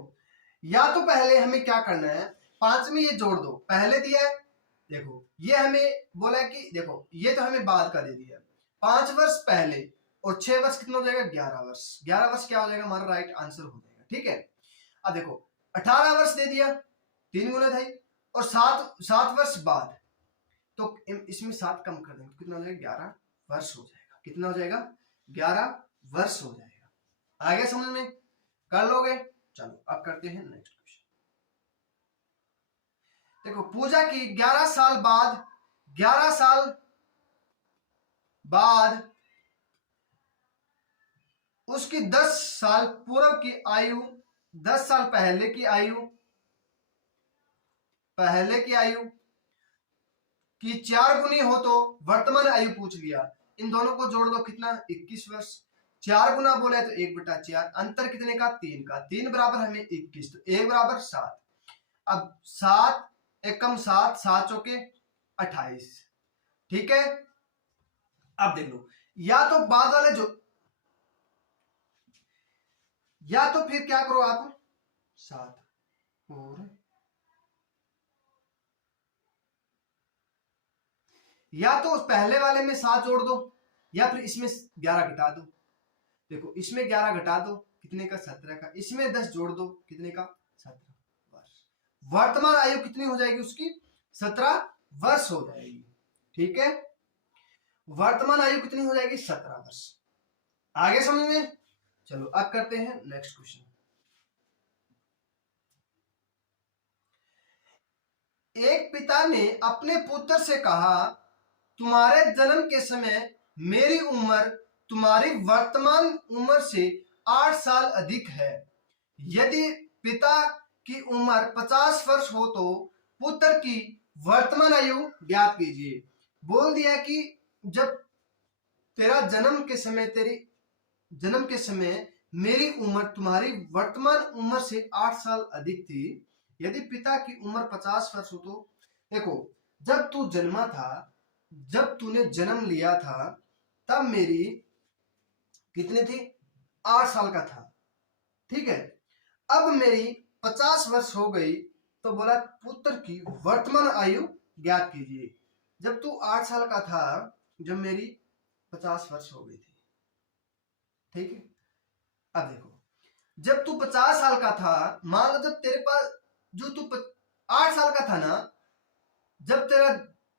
या तो पहले हमें क्या करना है? 5 में ये जोड़ दो, पहले दिया है, देखो ये हमें बोला है कि देखो ये तो हमें बाद का दे दिया। 5 वर्ष पहले और 6 वर्ष कितना हो जाएगा? 11 वर्ष। 11 वर्ष क्या हो जाएगा? हमारा राइट आंसर हो जाएगा। ठीक है, अब देखो 18 वर्ष दे दिया, 3 गुना था, और 7 वर्ष बाद, तो इसमें 7 कम कर देंगे, कितना हो जाएगा? 11 वर्ष हो जाएगा। कितना हो जाएगा? 11 वर्ष हो जाएगा। आ गया समझ में? कर लोगे? चलो अब करते हैं नेक्स्ट क्वेश्चन। देखो, पूजा की 11 साल बाद, 11 साल बाद उसकी 10 साल पूर्व की आयु, 10 साल पहले की आयु, पहले की आयु की 4 गुनी हो तो वर्तमान आयु पूछ लिया। इन दोनों को जोड़ दो, कितना? 21 वर्ष। 4 गुना बोले तो 1/4, अंतर कितने का? 3 का। 3 बराबर हमें 21, तो 1 बराबर 7। अब 7 एकम 7, 7 चौके 28। ठीक है, अब देख लो, या तो बाद वाले जो, या तो फिर क्या करो आप? 7 और या तो उस पहले वाले में 7 जोड़ दो या फिर इसमें 11 घटा दो। देखो इसमें 11 घटा दो कितने का 17 का, इसमें 10 जोड़ दो कितने का 17 वर्ष। वर्तमान आयु कितनी हो जाएगी उसकी 17 वर्ष हो जाएगी। ठीक है, वर्तमान आयु कितनी हो जाएगी 17 वर्ष। आगे समझ में। चलो अब करते हैं नेक्स्ट क्वेश्चन। एक पिता ने अपने पुत्र से कहा, तुम्हारे जन्म के समय मेरी उम्र तुम्हारी वर्तमान उम्र से 8 साल अधिक है। यदि पिता की उम्र 50 वर्ष हो तो पुत्र की वर्तमान आयु ज्ञात कीजिए। बोल दिया कि जब तेरा जन्म के समय मेरी उम्र तुम्हारी वर्तमान उम्र से 8 साल अधिक थी। यदि पिता की उम्र 50 वर्ष हो तो देखो, जब तू जन्मा था, जब तूने जन्म लिया था, तब मेरी कितनी थी 8 साल का था। ठीक है, अब मेरी 50 वर्ष हो गई तो बोला पुत्र की वर्तमान आयु ज्ञात कीजिए। जब तू 8 साल का था, जब मेरी 50 वर्ष हो गई थी। ठीक है, अब देखो जब तू 50 साल का था, मान लो जब तेरे पास जो तू 8 साल का था ना, जब तेरा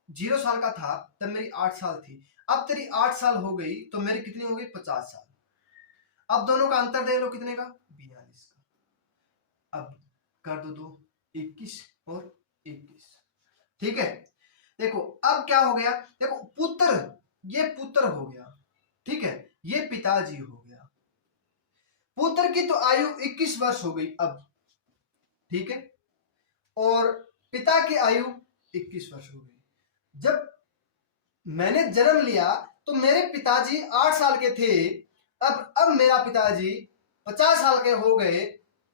0 साल का था तब मेरी 8 साल थी। अब तेरी 8 साल हो गई तो मेरी कितनी हो गई 50 साल। अब दोनों का अंतर देख लो कितने का 42 का। अब कर दो 21 और 21। ठीक है, देखो अब क्या हो गया, देखो पुत्र, ये पुत्र हो गया। ठीक है, ये पिताजी हो गया। पुत्र की तो आयु 21 वर्ष हो गई अब। ठीक है, और पिता की आयु 21 वर्ष हो गई। जब मैंने जन्म लिया तो मेरे पिताजी 8 साल के थे। अब मेरा पिताजी 50 साल के हो गए,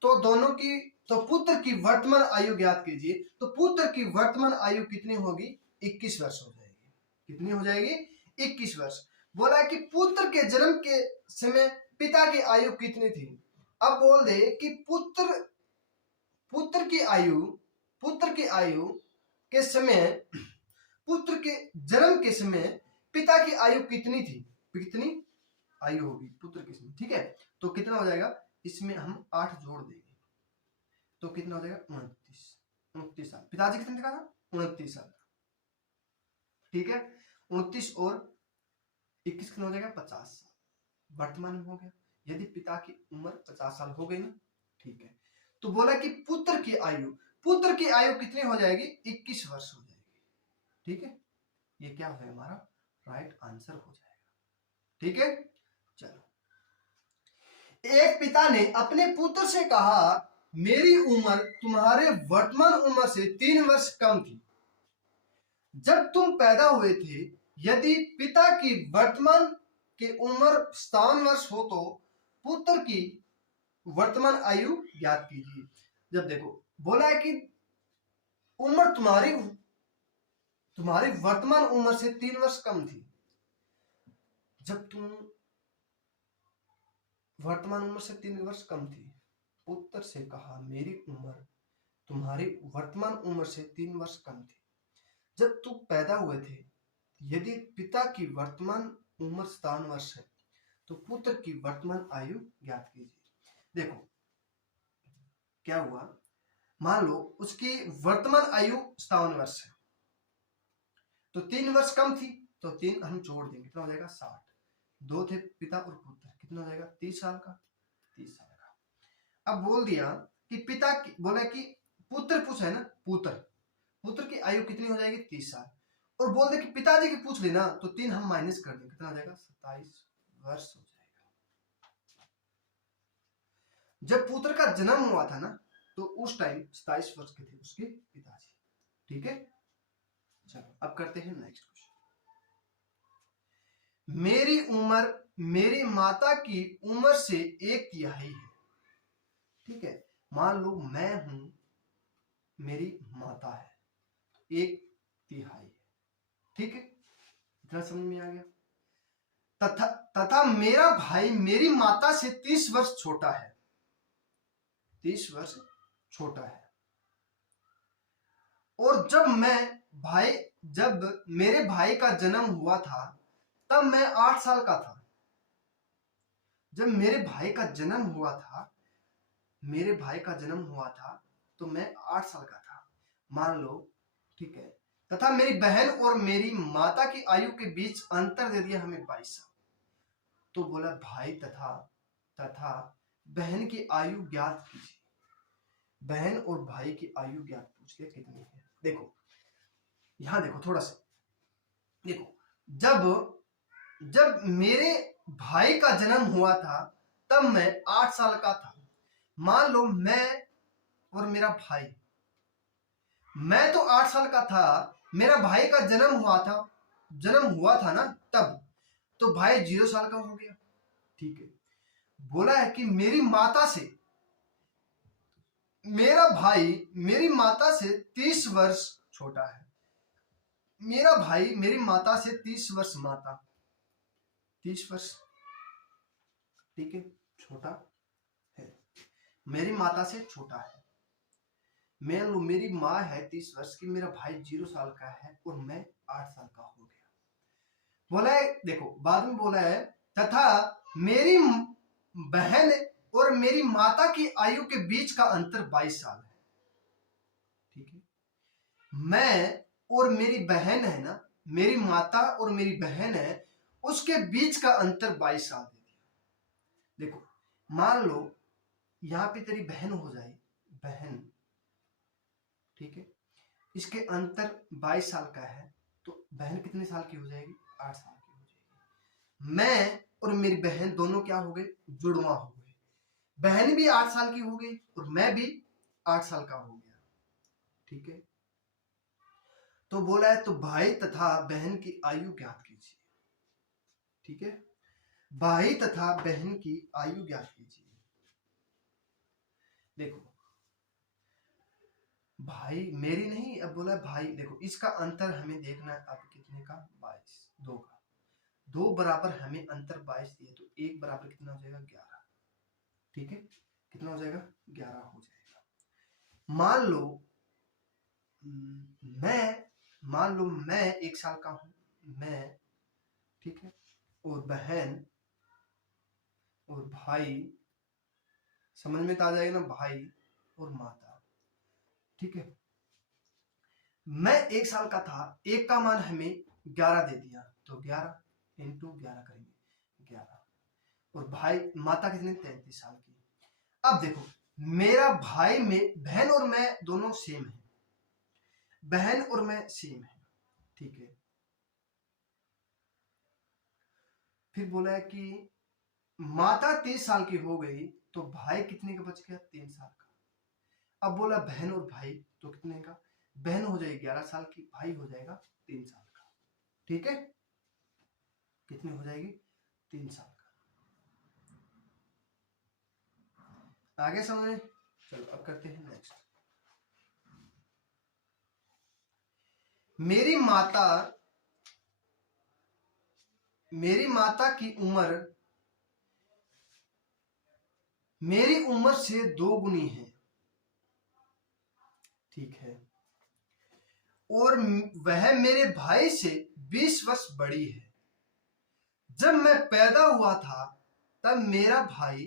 तो दोनों की, तो पुत्र की वर्तमान आयु ज्ञात कीजिए। तो पुत्र की वर्तमान आयु कितनी होगी 21 वर्ष हो जाएगी। कितनी हो जाएगी 21 वर्ष। बोला कि पुत्र के जन्म के समय पिता की आयु कितनी थी। अब बोल दे कि पुत्र की आयु के समय, पुत्र के जन्म के समय पिता की आयु कितनी थी, कितनी आयु होगी पुत्र के समय। ठीक है, तो कितना हो जाएगा, इसमें हम 8 जोड़ देंगे तो कितना हो जाएगा 29 साल। पिताजी कितने का था 29 साल। ठीक है, 29 और 21 कितना हो जाएगा 50 साल वर्तमान में हो गया। यदि पिता की उम्र 50 साल हो गई ना। ठीक है, तो बोला कि पुत्र की आयु कितनी हो जाएगी 21 वर्ष हो जाएगी। ठीक है, ये क्या है हमारा राइट आंसर हो जाएगा। ठीक है, चलो। एक पिता ने अपने पुत्र से कहा, मेरी उम्र तुम्हारे वर्तमान उम्र से 3 वर्ष कम थी जब तुम पैदा हुए थे। यदि पिता की वर्तमान की उम्र 57 वर्ष हो तो पुत्र की वर्तमान आयु ज्ञात कीजिए। जब देखो बोला है कि उम्र तुम्हारी वर्तमान उम्र से 3 वर्ष कम थी। जब तुम वर्तमान उम्र से 3 वर्ष कम थी, पुत्र से कहा मेरी उम्र तुम्हारी वर्तमान उम्र से 3 वर्ष कम थी जब तुम पैदा हुए थे। यदि पिता की वर्तमान उम्र 57 वर्ष है तो पुत्र की वर्तमान आयु ज्ञात कीजिए। देखो क्या हुआ, मान लो उसकी वर्तमान आयु 57 वर्ष है, तो 3 वर्ष कम थी तो 3 हम जोड़ देंगे, कितना हो जाएगा 60। 2 थे पिता और पुत्र, कितना हो जाएगा 30 साल का। 30 साल का। अब बोल दिया कि पिता की, बोला कि पुत्र पूछा है ना, पुत्र की आयु कितनी हो जाएगी 30 साल। और बोल दे कि पिताजी की पूछ लेना तो 3 हम माइनस कर देंगे, कितना हो जाएगा 27 वर्ष हो जाएगा। जब पुत्र का जन्म हुआ था ना तो उस टाइम 27 वर्ष के थे उसके पिताजी। ठीक है, चलो अब करते हैं नेक्स्ट क्वेश्चन। मेरी उम्र मेरी माता की उम्र से 1/3 है। ठीक है, मान लो मैं हूं, मेरी माता है, 1/3। ठीक है, इतना समझ में आ गया। तथा मेरा भाई मेरी माता से 30 वर्ष छोटा है। 30 वर्ष छोटा है। और जब मैं भाई जब मेरे भाई का जन्म हुआ था तब मैं 8 साल का था। जब मेरे भाई का जन्म हुआ था, मेरे भाई का जन्म हुआ था तो मैं 8 साल का था, मान लो, ठीक है। तथा मेरी बहन और मेरी माता की आयु के बीच अंतर दे दिया हमें 22 साल। तो बोला भाई तथा तथा बहन की आयु ज्ञात कीजिए। बहन और भाई की आयु ज्ञात पूछ लिया कितनी है। देखो यहां देखो, थोड़ा सा देखो, जब जब मेरे भाई का जन्म हुआ था तब मैं 8 साल का था। मान लो मैं और मेरा भाई, मैं तो 8 साल का था, मेरा भाई का जन्म हुआ था ना तब, तो भाई 0 साल का हो गया। ठीक है। बोला है कि मेरी माता से, मेरा भाई मेरी माता से 30 वर्ष छोटा है। मेरा भाई मेरी माता से 30 वर्ष, माता 30 वर्ष, ठीक है, छोटा है, मेरी माता से छोटा है। मान लो मेरी माँ है 30 वर्ष की, मेरा भाई 0 साल का है और मैं 8 साल का हो गया। बोला है, देखो बाद में बोला है, तथा मेरी बहन और मेरी माता की आयु के बीच का अंतर 22 साल है। ठीक है। मैं और मेरी बहन है ना, मेरी माता और मेरी बहन है, उसके बीच का अंतर 22 साल दे दिया। देखो मान लो यहां पे तेरी बहन हो जाए, बहन, ठीक है, इसके अंतर 22 साल का है, तो बहन कितने साल की हो जाएगी? 8 साल की हो जाएगी। मैं और मेरी बहन दोनों क्या हो गए? जुड़वा हो गए। बहन भी 8 साल की हो गई और मैं भी 8 साल का हो गया। ठीक है। तो बोला है तो भाई तथा बहन की आयु ज्ञात कीजिए। ठीक है। भाई तथा बहन की आयु ज्ञात कीजिए। देखो भाई मेरी नहीं, अब बोला है भाई, देखो इसका अंतर हमें देखना है अब कितने का? 22, 2 का, 2 बराबर हमें अंतर 22 दिए, तो 1 बराबर कितना हो जाएगा? 11। ठीक है, कितना हो जाएगा? 11 हो जाएगा। मान लो मैं 1 साल का हूं, मैं, ठीक है, और बहन और भाई, समझ में तो आ जाएगा ना, भाई और माता। ठीक है। मैं 1 साल का था, 1 का मान हमें 11 दे दिया, तो 11 इंटू 11 करेंगे, 11, और भाई माता कितने? 33 साल की। अब देखो मेरा भाई में, बहन और मैं दोनों सेम है, बहन और मैं सेम है। ठीक है। फिर बोला है कि माता 30 साल की हो गई, तो भाई कितने का बच गया? 3 साल का। अब बोला बहन और भाई, तो कितने का? बहन हो जाएगी 11 साल की, भाई हो जाएगा 3 साल का। ठीक है। कितनी हो जाएगी? 3 साल का। आगे समझ? चलो अब करते हैं नेक्स्ट। मेरी माता की उम्र मेरी उम्र से 2 गुनी है। ठीक है। और वह मेरे भाई से 20 वर्ष बड़ी है। जब मैं पैदा हुआ था तब मेरा भाई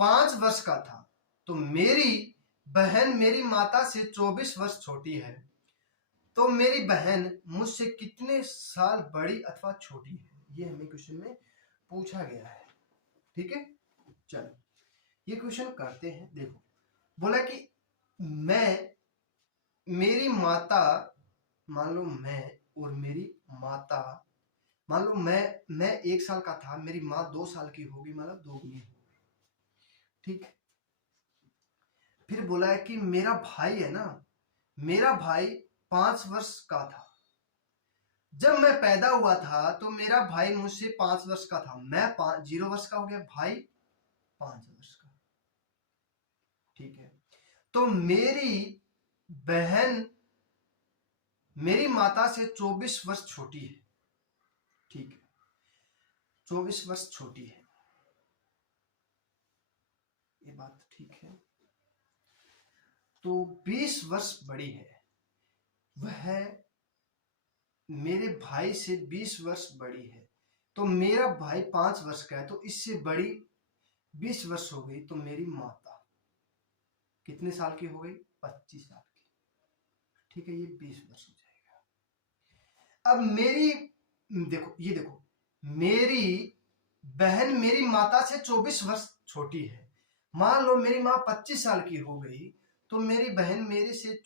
5 वर्ष का था, तो मेरी बहन मेरी माता से 24 वर्ष छोटी है। तो मेरी बहन मुझसे कितने साल बड़ी अथवा छोटी है? ये हमें क्वेश्चन में पूछा गया है। ठीक है। चलो ये क्वेश्चन करते हैं। देखो बोला कि मेरी माता, मान लो मैं और मेरी माता, मान लो मैं 1 साल का था, मेरी माँ 2 साल की होगी, मतलब 2 गुनी होगी। ठीक। फिर बोला है कि मेरा भाई है ना, मेरा भाई 5 वर्ष का था। जब मैं पैदा हुआ था तो मेरा भाई मुझसे 5 वर्ष का था, मैं 0 वर्ष का हो गया, भाई 5 वर्ष का। ठीक है। तो मेरी बहन मेरी माता से 24 वर्ष छोटी है। ठीक है, 24 वर्ष छोटी है, ये बात ठीक है। तो 20 वर्ष बड़ी है, वह मेरे भाई से 20 वर्ष बड़ी है, तो मेरा भाई 5 वर्ष का है, तो इससे बड़ी 20 वर्ष हो गई, तो मेरी माता कितने साल की हो गई? 25 साल की। ठीक है, ये 20 वर्ष हो जाएगा। अब मेरी देखो, ये देखो, मेरी बहन मेरी माता से 24 वर्ष छोटी है। मान लो मेरी माँ 25 साल की हो गई, तो मेरी बहन मेरे से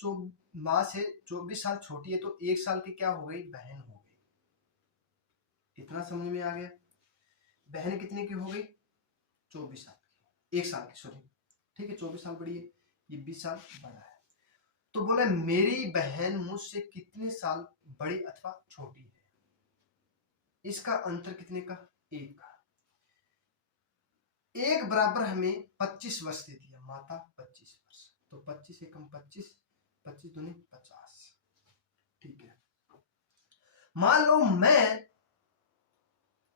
माँ से 24 साल छोटी है, तो 1 साल की क्या हो गई? बहन हो गई। इतना समझ में आ गया? बहन कितने की हो गई? 24 साल की, 1 साल की, सॉरी। ठीक है, 24 साल बड़ी है, ये 20 साल बड़ा है। तो बोला मेरी बहन मुझसे कितने साल बड़ी अथवा छोटी है? इसका अंतर कितने का? 1 का। 1 बराबर हमें 25 वर्ष दे दिया, माता 25 वर्ष, तो 25 एकम 25, 25 दूनी 50। ठीक है, मान लो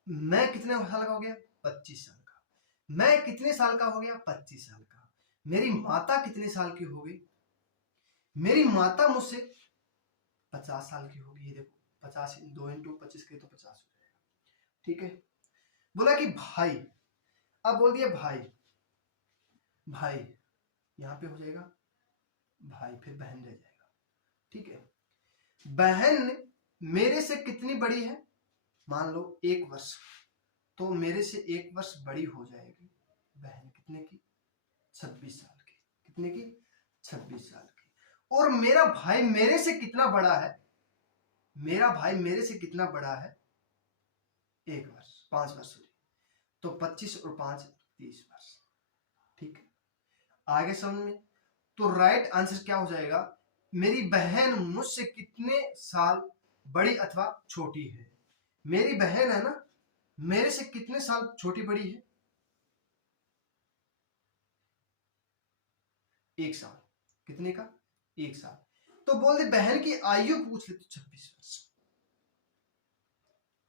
मैं कितने साल का हो गया? 25 साल का। मैं कितने साल का हो गया? 25 साल का। मेरी माता कितने साल की हो गई? मेरी माता मुझसे 50 साल की होगी। ये देखो 50, 2 इंटू 25 के तो 50 हो जाएगा। ठीक है, बोला कि भाई, अब बोल दिया भाई, भाई यहां पे हो जाएगा भाई, फिर बहन रह जाएगा। ठीक है, बहन मेरे से कितनी बड़ी है? मान लो 1 वर्ष, तो मेरे से 1 वर्ष बड़ी हो जाएगी बहन। कितने की? 26 साल की। कितने की? 26 साल की। और मेरा भाई मेरे से कितना बड़ा है? मेरा भाई मेरे से कितना बड़ा है? 1 वर्ष, 5 वर्ष हो, तो 25 और 5 30 वर्ष। ठीक है, आगे समझ में? तो राइट आंसर क्या हो जाएगा? मेरी बहन मुझसे कितने साल बड़ी अथवा छोटी है? मेरी बहन है ना, मेरे से कितने साल छोटी बड़ी है? 1 साल। कितने का? 1 साल। तो बोल दे बहन की आयु पूछ ले तो 26 वर्ष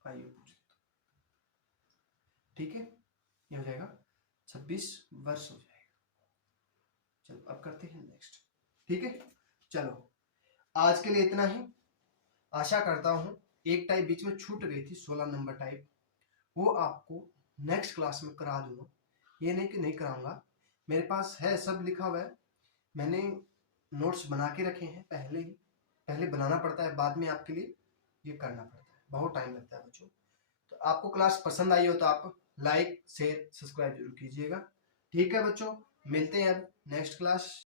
आयु पूछ ले। ठीक है, ये हो जाएगा 26 वर्ष हो जाएगा। चलो अब करते हैं नेक्स्ट। ठीक है, चलो आज के लिए इतना ही। आशा करता हूं एक टाइप बीच में छूट गई थी, 16 नंबर टाइप, वो आपको नेक्स्ट क्लास में करा दूंगा। ये नहीं कि नहीं कराऊंगा, मेरे पास है, सब लिखा हुआ है, मैंने नोट्स बना के रखे हैं पहले ही। पहले बनाना पड़ता है, बाद में आपके लिए ये करना पड़ता है, बहुत टाइम लगता है बच्चों। तो आपको क्लास पसंद आई हो तो आप लाइक शेयर सब्सक्राइब जरूर कीजिएगा। ठीक है बच्चों, मिलते हैं अब नेक्स्ट क्लास।